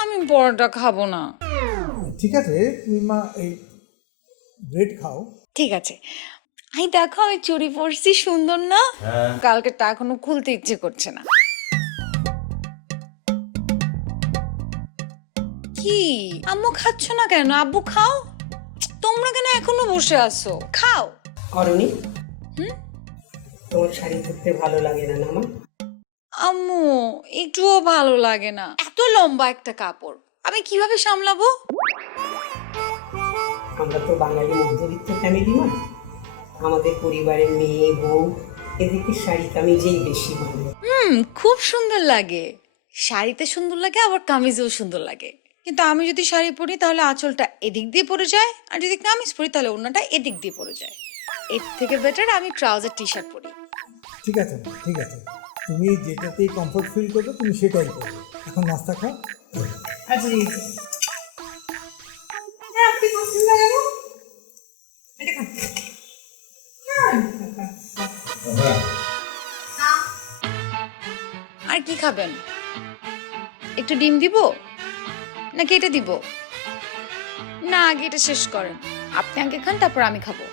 আমি পরোটা খাবো না। ঠিক আছে, তুমি মা এই ব্রেড খাও। ঠিক আছে। এই দেখো আমি চুড়ি পরছি, সুন্দর না? কালকেরটা এখনো খুলতে ইচ্ছে করছে না। কি আম্মু খাচ্ছ না কেন? আব্বু খাও। তোমরা কেন এখনো বসে আছো? খাও। অরণি, তোমার শাড়ি পরতে ভালো লাগে না না মা? আম্মু একটুও ভালো লাগে না, এত লম্বা একটা কাপড় আমি কিভাবে সামলাবো? আমরা তো বাঙালি মধ্যবিত্ত ফ্যামিলি না, আমাদের পরিবারের মেয়ে বউ এদেরকে শাড়ি কামিজেই বেশি মানে। খুব সুন্দর লাগে, শাড়িতে সুন্দর লাগে, আবার কামিজেও সুন্দর লাগে। কিন্তু আমি যদি শাড়ি পরি তাহলে আঁচলটা এদিক দিয়ে পড়ে যায়, আর যদি কামিজ পরি তাহলে ওড়নাটা এদিক দিয়ে পড়ে যায়। এর থেকে বেটার আমি ট্রাউজার টি শার্ট পরি। ঠিক আছে মা, ঠিক আছে, তুমি যেটাতেই কমফোর্ট ফিল করবে তুমি সেটাই করবে। এখন নাস্তা খাও। আচ্ছা ঠিক আছে। আপনি করছেন না কেন? এটা খান। আর কি খাবেন? একটু ডিম দিব নাকি এটা দিব? না, আগে এটা শেষ করেন। আপনি আগে খান, তারপর আমি খাবো।